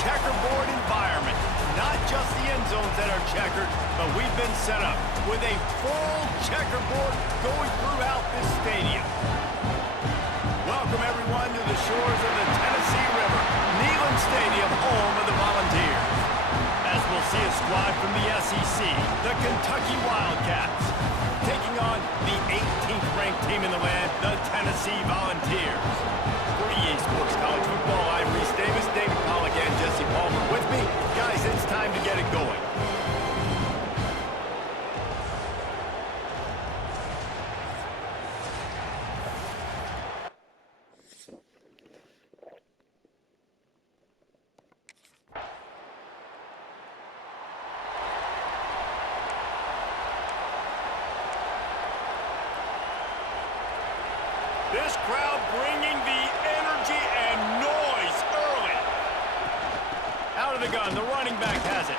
checkerboard environment. Not just the end zones that are checkered, but we've been set up with a full checkerboard going throughout this stadium. Welcome, everyone, to the shores of the Tennessee River, Neyland Stadium, home of the Volunteers. As we'll see a squad from the SEC, the Kentucky Wildcats, taking on the 18th ranked team in the land, the Tennessee Volunteers. For EA Sports College Football, I'm Reese Davis, David Pollack, and Jesse Palmer with me. Guys, it's time to get it going. This crowd bringing the energy and noise early. Out of the gun, the running back has it.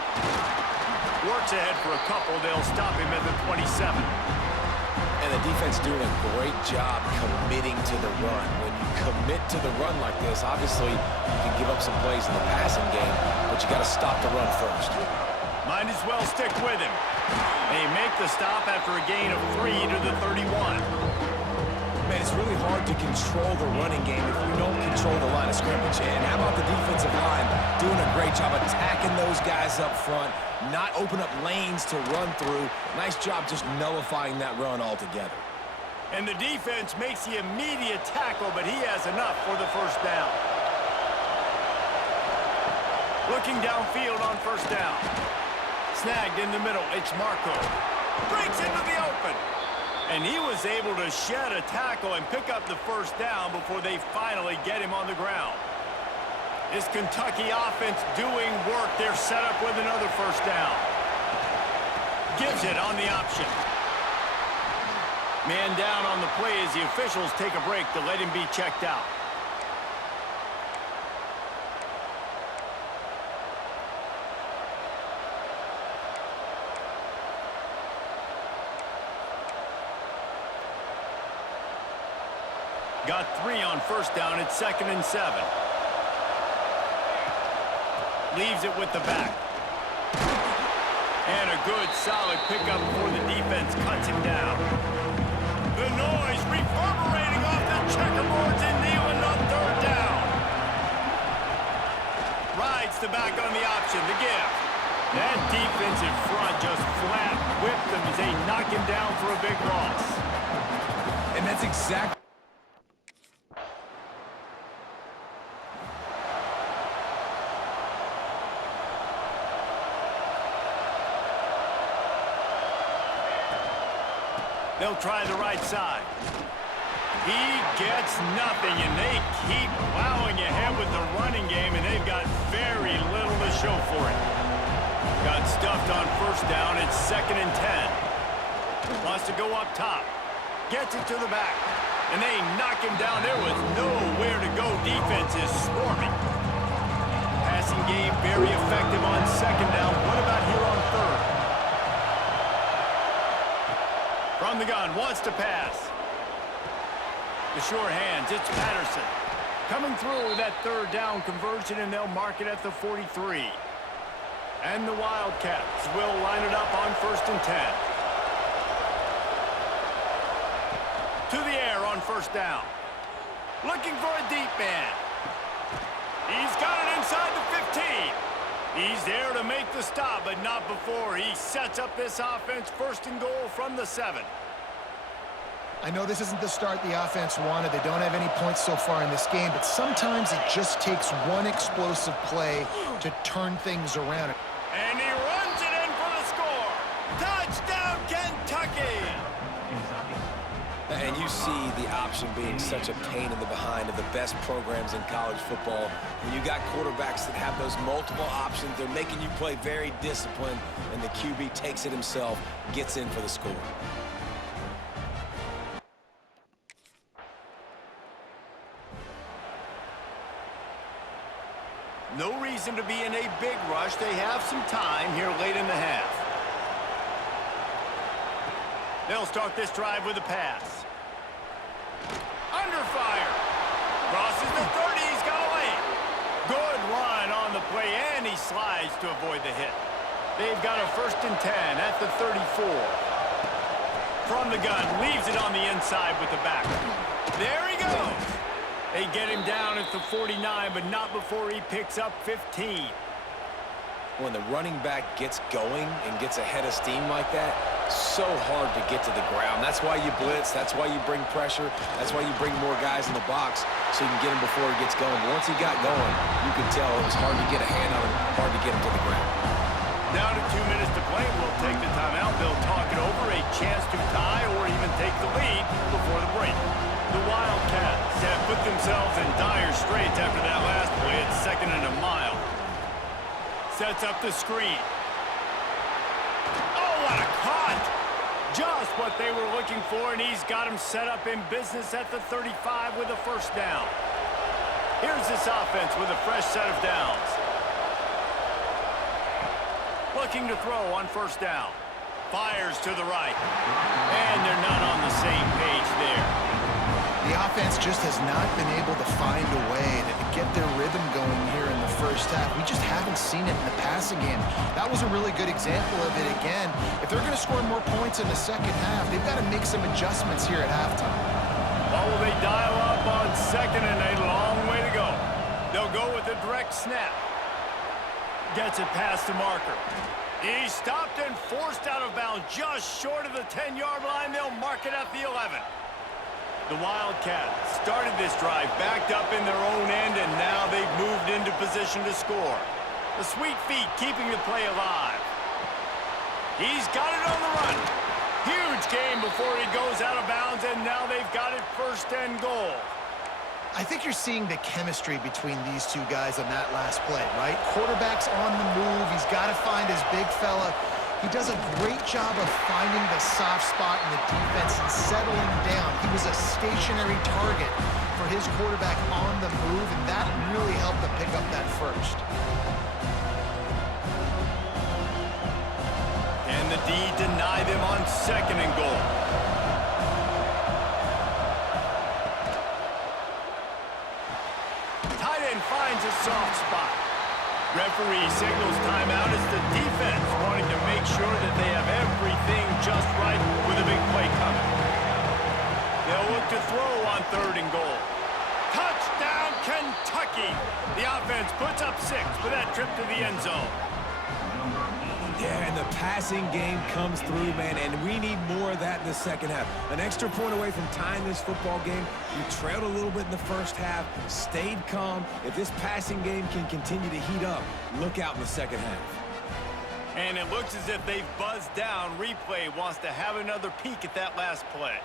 Works ahead for a couple. They'll stop him at the 27. And the defense doing a great job committing to the run. When you commit to the run like this, obviously you can give up some plays in the passing game, but you got to stop the run first. Might as well stick with him. They make the stop after a gain of 3 to the 31. Man, it's really hard to control the running game if you don't control the line of scrimmage. And how about the defensive line doing a great job attacking those guys up front, not open up lanes to run through. Nice job just nullifying that run altogether. And the defense makes the immediate tackle, but he has enough for the first down. Looking downfield on first down. Snagged in the middle, it's Marco. Breaks into the open. And he was able to shed a tackle and pick up the first down before they finally get him on the ground. This Kentucky offense doing work. They're set up with another first down. Gives it on the option. Man down on the play as the officials take a break to let him be checked out. Got 3 on first down. It's 2nd and 7. Leaves it with the back. And a good, solid pickup before the defense cuts him down. The noise reverberating off the checkerboards in Neyland on 3rd down. Rides the back on the option. The give. That defensive front just flat whipped them as they knock him down for a big loss. And that's exactly... They'll try the right side. He gets nothing, and they keep plowing ahead with the running game, and they've got very little to show for it. Got stuffed on first down. It's 2nd and 10. Wants to go up top. Gets it to the back, and they knock him down. There was nowhere to go. Defense is swarming. Passing game very effective on 2nd down. What about here on 3rd? From the gun, wants to pass. The short hands, it's Patterson. Coming through with that 3rd down conversion, and they'll mark it at the 43. And the Wildcats will line it up on 1st and 10. To the air on first down. Looking for a deep man. He's got it inside the 15. He's there to make the stop, but not before he sets up this offense. 1st and goal from the 7. I know this isn't the start the offense wanted. They don't have any points so far in this game, but sometimes it just takes one explosive play to turn things around. And he runs it in for the score. Touchdown, Kentucky! And you see the option being such a pain in the behind of the best programs in college football. When you got quarterbacks that have those multiple options, they're making you play very disciplined, and the QB takes it himself, gets in for the score. No reason to be in a big rush. They have some time here late in the half. They'll start this drive with a pass. Under fire. Crosses the 30. He's got a lane. Good run on the play, and he slides to avoid the hit. They've got a 1st and 10 at the 34. From the gun, leaves it on the inside with the back. There he goes. They get him down at the 49, but not before he picks up 15. When the running back gets going and gets ahead of steam like that, so hard to get to the ground. That's why you blitz. That's why you bring pressure. That's why you bring more guys in the box so you can get him before he gets going. But once he got going, you could tell it was hard to get a hand on him, hard to get him to the ground. Down to 2 minutes to play. We'll take the timeout. They'll talk it over. A chance to tie or even take the lead before the break. The Wildcats have put themselves in dire straits after that last play. It's 2nd and a mile. Sets up the screen. Oh, what a cut! Just what they were looking for, and he's got him set up in business at the 35 with a 1st down. Here's this offense with a fresh set of downs. Looking to throw on 1st down. Fires to the right. And they're not on the same page there. The offense just has not been able to find a way to get their rhythm going here in the 1st half. We just haven't seen it in the passing game. That was a really good example of it again. If they're going to score more points in the 2nd half, they've got to make some adjustments here at halftime. Well, will they dial up on 2nd and a long way to go? They'll go with a direct snap. Gets it past the marker. He's stopped and forced out of bounds just short of the 10-yard line. They'll mark it at the 11. The Wildcats started this drive backed up in their own end, and now they've moved into position to score. The sweet feet keeping the play alive. He's got it on the run. Huge game before he goes out of bounds, and now they've got it 1st and goal. I think you're seeing the chemistry between these two guys on that last play, right? Quarterback's on the move. He's got to find his big fella. He does a great job of finding the soft spot in the defense and settling down. He was a stationary target for his quarterback on the move, and that really helped them pick up that 1st. And the D deny them on 2nd and goal. Tight end finds a soft spot. Referee signals timeout as the defense wanting to make sure that they have everything just right with a big play coming. They'll look to throw on 3rd and goal. Touchdown, Kentucky! The offense puts up 6 for that trip to the end zone. Yeah, and the passing game comes through, man, and we need more of that in the 2nd half. An extra point away from tying this football game. You trailed a little bit in the 1st half, stayed calm. If this passing game can continue to heat up, look out in the 2nd half. And it looks as if they've buzzed down. Replay wants to have another peek at that last play.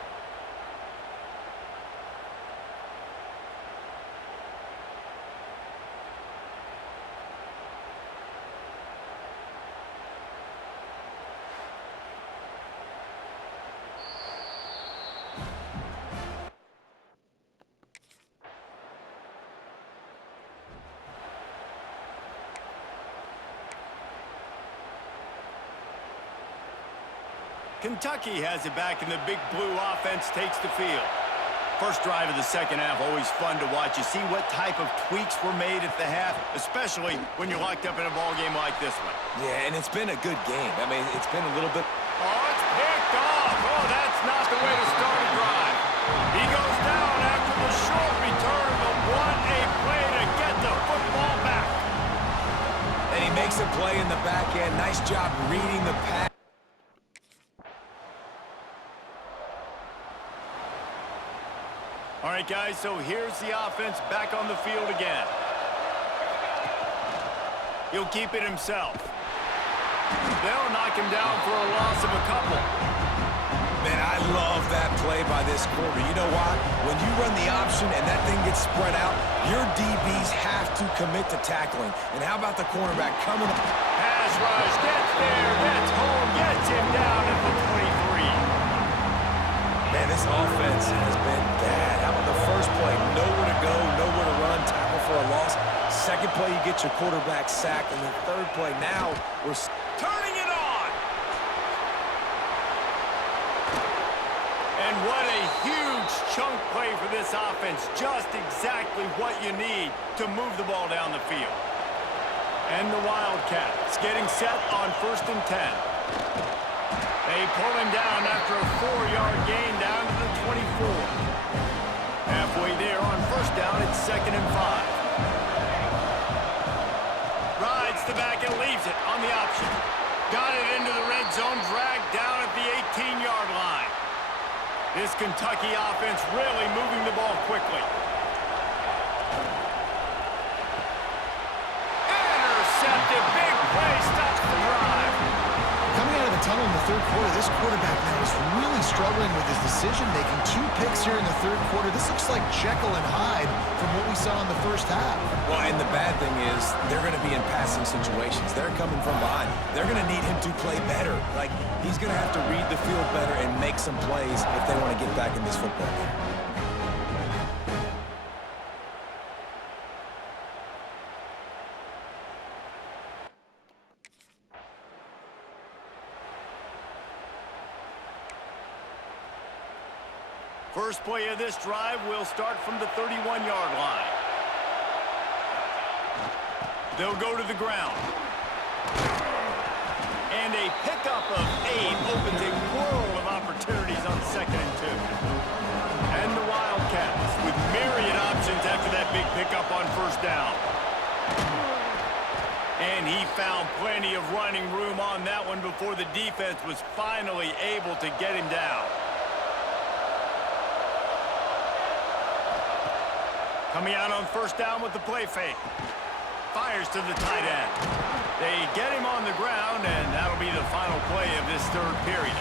Kentucky has it back, and the big blue offense takes the field. First drive of the 2nd half, always fun to watch. You see what type of tweaks were made at the half, especially when you're locked up in a ball game like this one. Yeah, and it's been a good game. I mean, it's been a little bit... Oh, it's picked off. Oh, that's not the way to start a drive. He goes down after the short return, but what a play to get the football back. And he makes a play in the back end. Nice job reading the pass. All right, guys, so here's the offense back on the field again. He'll keep it himself. They'll knock him down for a loss of a couple. Man, I love that play by this quarter. You know why? When you run the option and that thing gets spread out, your DBs have to commit to tackling. And how about the cornerback coming up? Pass rush, gets there, gets home, gets him down at the 23. Man, this offense has been bad. How about the first play? Nowhere to go, nowhere to run, tackle for a loss. Second play, you get your quarterback sacked. And the 3rd play, now we're turning it on. And what a huge chunk play for this offense. Just exactly what you need to move the ball down the field. And the Wildcats getting set on 1st and 10. They pull him down after a 4-yard gain down to the 24. Halfway there on 1st down, it's 2nd and 5. Rides the back and leaves it on the option. Got it into the red zone, dragged down at the 18-yard line. This Kentucky offense really moving the ball quickly. Intercepted, big play, stops the drive. Coming out of the tunnel in the third quarter, this quarterback now is really struggling with his decision-making. 2 picks here in the third quarter. This looks like Jekyll and Hyde from what we saw in the first half. Well, and the bad thing is they're going to be in passing situations. They're coming from behind. They're going to need him to play better. Like, he's going to have to read the field better and make some plays if they want to get back in this football game. First play of this drive will start from the 31-yard line. They'll go to the ground. And a pickup of 8 opens a world of opportunities on 2nd and 2. And the Wildcats with myriad options after that big pickup on 1st down. And he found plenty of running room on that one before the defense was finally able to get him down. Coming out on 1st down with the play fake. Fires to the tight end. They get him on the ground, and that'll be the final play of this 3rd period.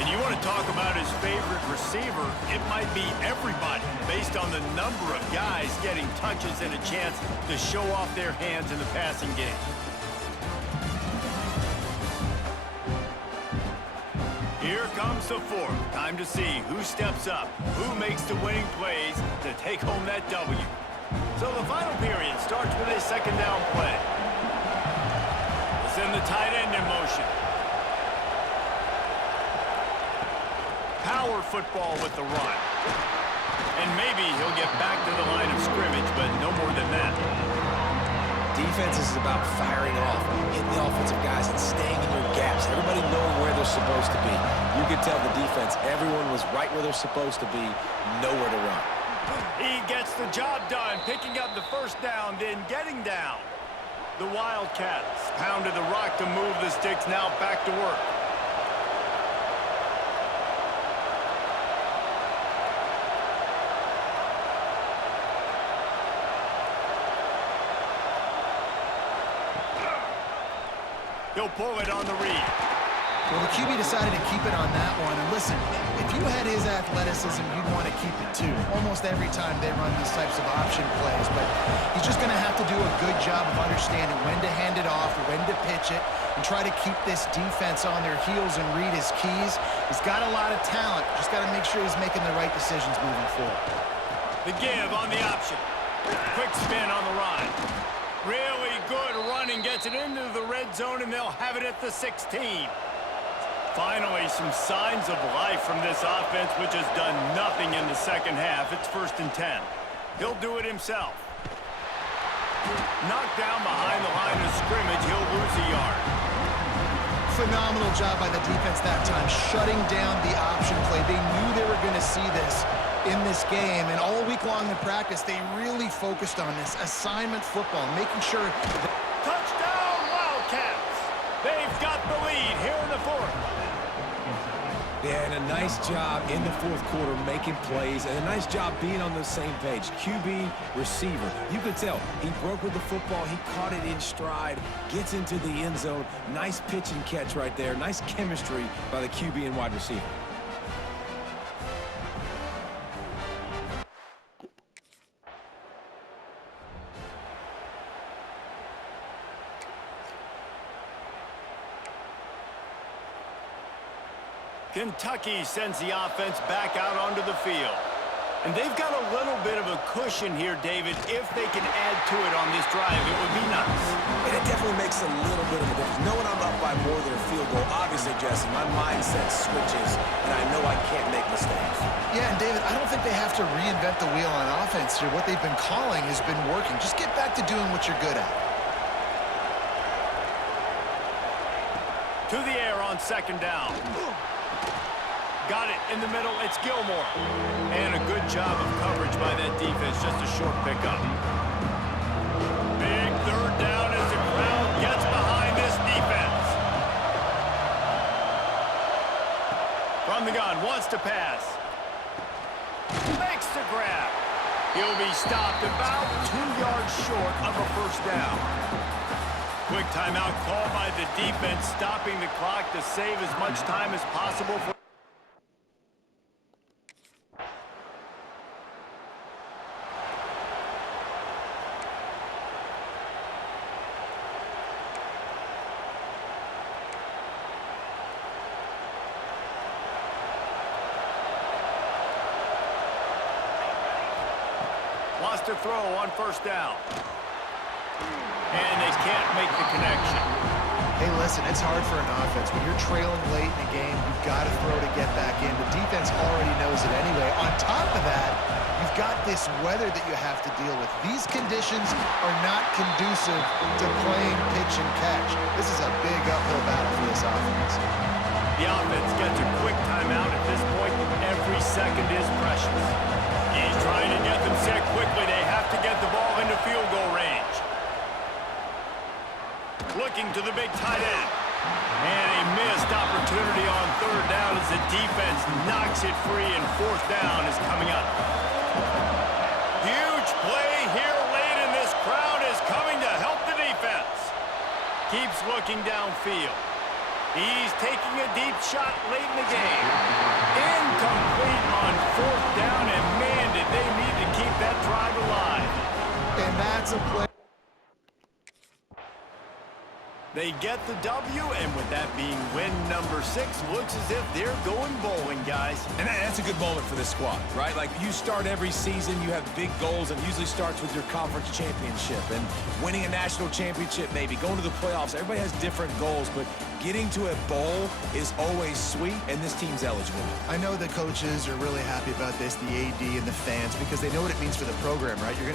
And you want to talk about his favorite receiver, it might be everybody based on the number of guys getting touches and a chance to show off their hands in the passing game. Here comes the 4th. Time to see who steps up, who makes the winning plays to take home that W. So the final period starts with a 2nd down play. We'll send the tight end in motion. Power football with the run. And maybe he'll get back to the line of scrimmage, but no more than that. Defense is about firing off, hitting the offensive guys, and staying in your gaps. Everybody knowing where they're supposed to be. You could tell the defense, everyone was right where they're supposed to be, nowhere to run. He gets the job done, picking up the 1st down, then getting down. The Wildcats pounded the rock to move the sticks, now back to work. He'll pull it on the read. Well, the QB decided to keep it on that one. And listen, if you had his athleticism, you'd want to keep it too. Almost every time they run these types of option plays. But he's just going to have to do a good job of understanding when to hand it off, when to pitch it, and try to keep this defense on their heels and read his keys. He's got a lot of talent. Just got to make sure he's making the right decisions moving forward. The give on the option. Quick spin on the run. Really good running, gets it into the red zone, and they'll have it at the 16. Finally, some signs of life from this offense, which has done nothing in the 2nd half. It's 1st and 10. He'll do it himself. Knocked down behind the line of scrimmage, he'll lose a yard. Phenomenal job by the defense that time, shutting down the option play. They knew they were going to see this in this game, and all week long in practice, they really focused on this assignment football, making sure that... Touchdown, Wildcats! They've got the lead here in the 4th. Yeah, and a nice job in the 4th quarter making plays, and a nice job being on the same page. QB, receiver. You could tell he broke with the football. He caught it in stride, gets into the end zone. Nice pitch and catch right there. Nice chemistry by the QB and wide receiver. Kentucky sends the offense back out onto the field. And they've got a little bit of a cushion here, David. If they can add to it on this drive, it would be nice. And it definitely makes a little bit of a difference. Knowing I'm up by more than a field goal, obviously, Jesse, my mindset switches, and I know I can't make mistakes. Yeah, and David, I don't think they have to reinvent the wheel on offense here. What they've been calling has been working. Just get back to doing what you're good at. To the air on second down. Got it in the middle. It's Gilmore. And a good job of coverage by that defense. Just a short pickup. Big third down as the crowd gets behind this defense. From the gun, wants to pass. Makes the grab. He'll be stopped about 2 yards short of a first down. Quick timeout called by the defense, stopping the clock to save as much time as possible for wants to throw on first down. And they can't make the connection. Hey, listen, it's hard for an offense. When you're trailing late in the game, you've got to throw to get back in. The defense already knows it anyway. On top of that, you've got this weather that you have to deal with. These conditions are not conducive to playing pitch and catch. This is a big uphill battle for this offense. The offense gets a quick timeout at this point. Every second is precious. He's trying to get them set quickly. They have to get the ball into field goal range. Looking to the big tight end. And a missed opportunity on third down as the defense knocks it free, and fourth down is coming up. Huge play here late, and this crowd is coming to help the defense. Keeps looking downfield. He's taking a deep shot late in the game. Incomplete on fourth down, and man, did they need to keep that drive alive. And that's a play. They get the W, and with that being win number 6, looks as if they're going bowling, guys. And that's a good moment for this squad, right? Like, you start every season, you have big goals, and usually starts with your conference championship and winning a national championship, maybe going to the playoffs. Everybody has different goals, but getting to a bowl is always sweet, and this team's eligible. I know the coaches are really happy about this, the AD and the fans, because they know what it means for the program, right? You're